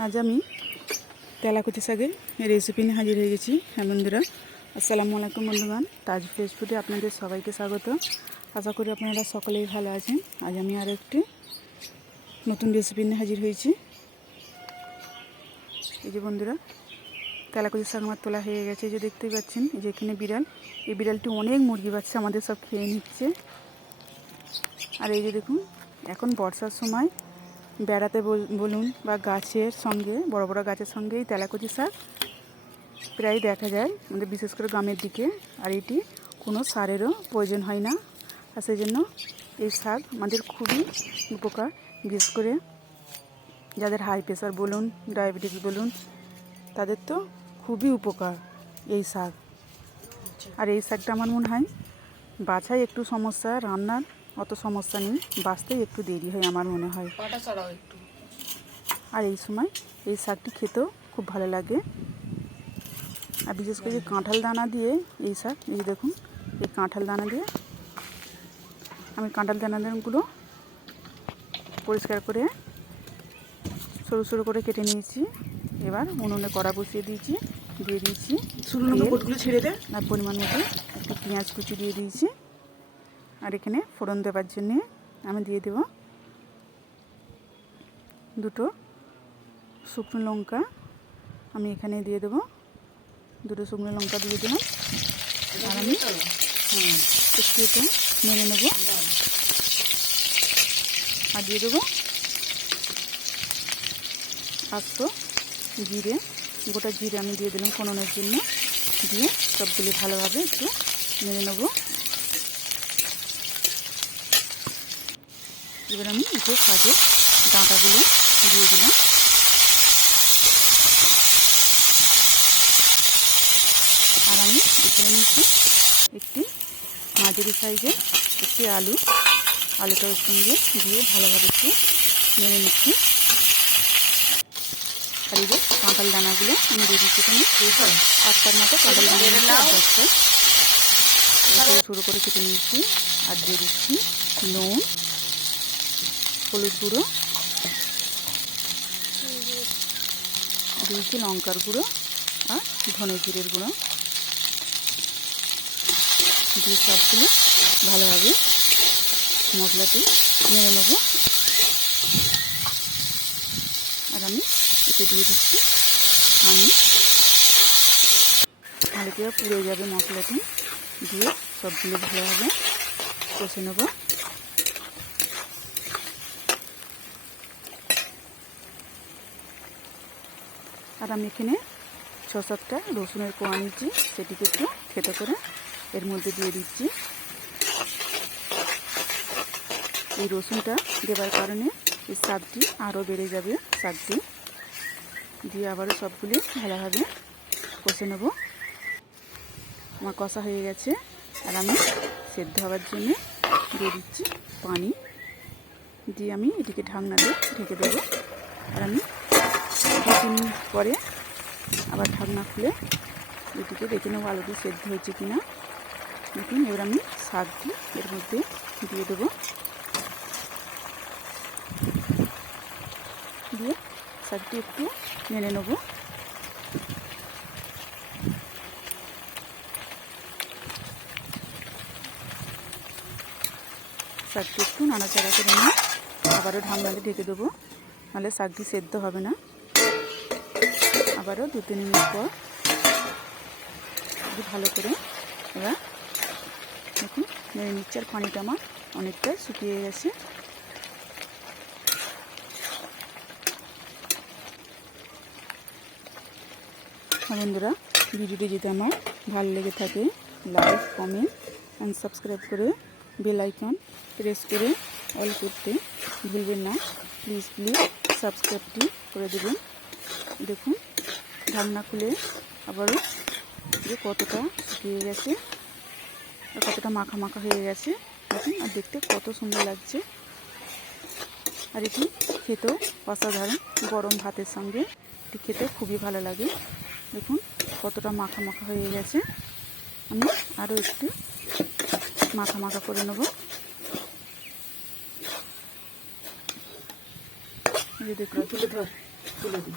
আজ আমি তেলাকুচি শাকের রেসিপি নিয়ে হাজির হয়ে গেছি। হ্যাঁ বন্ধুরা, আসসালামু আলাইকুম বন্ধুগণ। তাজ ফ্রেশ ফুডে আপনাদের সবাইকে স্বাগত। আশা করি আপনারা সকলেই ভালো আছেন। আজ আমি আরও একটি নতুন রেসিপি নিয়ে হাজির হয়েছি। এই যে বন্ধুরা, তেলাকুচি শাক আমার তোলা হয়ে গেছে। এই যে দেখতেই পাচ্ছেন, এই যে এখানে বিড়াল, এই বিড়ালটি অনেক মুরগি বাচ্চা আমাদের সব খেয়ে নিচ্ছে। আর এই যে দেখুন, এখন বর্ষার সময় বেড়াতে বলুন বা গাছের সঙ্গে, বড় বড় গাছের সঙ্গে এই তেলাকুচি শাক প্রায় দেখা যায় আমাদের, বিশেষ করে গ্রামের দিকে। আর এটি কোনো সারেরও প্রয়োজন হয় না। আর সেই জন্য এই শাক আমাদের খুবই উপকার। বিশেষ করে যাদের হাই প্রেশার বলুন, ডায়াবেটিস বলুন, তাদের তো খুবই উপকার এই শাক। আর এই শাকটা আমার মনে হয় বাছাই একটু সমস্যা, রান্নার অত সমস্যা নেই, বাছতেই একটু দেরি হয় আমার মনে হয়। আর এই সময় এই শাকটি খেতেও খুব ভালো লাগে। আর বিশেষ করে কাঁঠাল দানা দিয়ে এই শাক, এই যে দেখুন, এই কাঁঠাল দানা দিয়ে আমি কাঁঠাল দানাগুলো পরিষ্কার করে সরু সরু করে কেটে নিয়েছি। এবার উনুনে কড়া বসিয়ে দিয়েছি, দিয়ে দিয়েছি ছেড়ে দেয় আর পরিমাণ মতো একটু পেঁয়াজ কুচি দিয়ে দিয়েছি। আর এখানে ফোড়ন দেওয়ার জন্যে আমি দিয়ে দেব দুটো শুকনো লঙ্কা। আমি এখানে দিয়ে দেবো দুটো শুকনো লঙ্কা দিয়ে দিলাম। আর আমি একটু এটা নেড়ে নেব। আর দিয়ে দেবো আস্ত জিরে, গোটা জিরে আমি দিয়ে দিলাম ফোড়নের জন্য। দিয়ে সবগুলি ভালোভাবে একটু নেড়ে নেব। এবার আমি একটু শাকের ডাঁটাগুলো দিয়ে দিলাম। আর আমি এখানে নিচ্ছি একটি মাঝারি সাইজের একটি আলুটা ওর সঙ্গে দিয়ে ভালোভাবে একটু নেড়ে নিচ্ছি। আর এই যে কাঁঠাল দানাগুলো আমি দিয়ে দিচ্ছি এখানে 8টার মতো কাঁঠাল দানা নিচ্ছি, 10টা শুরু করে কেটে নিচ্ছি। আর দিয়ে দিচ্ছি নুন, হলুদ গুঁড়ো, দিয়েছি লঙ্কার গুঁড়ো আর ধনে জিরের গুঁড়ো দিয়ে সবগুলো ভালোভাবে মশলাটি নেড়ে নেব। আর আমি এতে দিয়ে দিচ্ছি পানি। হালকা পুড়ে যাবে মশলাটি, দিয়ে সবগুলো ভালোভাবে কষে নেব। আর আমি এখানে 6-7টা রসুনের কোয়া নিচ্ছি, সেটিকে একটু থেতো করে এর মধ্যে দিয়ে দিচ্ছি। এই রসুনটা দেওয়ার কারণে এই স্বাদটি আরও বেড়ে যাবে। শাকটি দিয়ে আবারও সবগুলি ভালোভাবে কষে নেব। আমার কষা হয়ে গেছে। আর আমি সেদ্ধ হওয়ার জন্য দিয়ে দিচ্ছি পানি, দিয়ে আমি এটিকে ঢাকনা দিয়ে ঢেকে দেবো। আর আমি 2-3 মিনিট পরে আবার ঢাকনা খুলে এটিকে দেখে নেবো আলুটি সেদ্ধ হয়েছে কিনা। দেখুন, এবার আমি শাকটি এর মধ্যে দিয়ে দেবো। দিয়ে শাকটি একটু নেড়ে নেব। শাকটি একটু নাড়াচাড়া করে নিয়ে আবারও ঢাকনাতে ঢেকে দেবো, নাহলে শাকটি সেদ্ধ হবে না। আবারও 2-3 মিনিট পর ভালো করে এবার দেখুন নেড়ে নিচ্ছে। আর পানিটা আমার অনেকটাই শুকিয়ে গেছে। বন্ধুরা, ভিডিওটি যদি আমার ভালো লেগে থাকে, লাইক, কমেন্ট অ্যান্ড সাবস্ক্রাইব করে বেল আইকন প্রেস করে অল করতে ভুলবেন না। প্লিজ সাবস্ক্রাইবটি করে দেবেন। দেখুন, ঢাকনা খুলে আবারও যে কতটা শুকিয়ে গেছে আর কতটা মাখা মাখা হয়ে গেছে দেখুন। আর দেখতে কত সুন্দর লাগছে। আর এটি খেতেও অসাধারণ, গরম ভাতের সঙ্গে এটি খেতে খুবই ভালো লাগে। দেখুন কতটা মাখা মাখা হয়ে গেছে। আমি আরও একটু মাখা মাখা করে নেব। এই যে দেখুন, তুলে দিই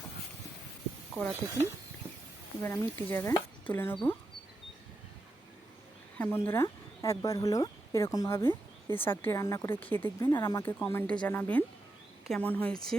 কড়া থেকে। এবার আমি একটি জায়গায় তুলে নেব। হ্যাঁ বন্ধুরা, একবার হলো এরকমভাবে এই শাকটি রান্না করে খেয়ে দেখবেন আর আমাকে কমেন্টে জানাবেন কেমন হয়েছে।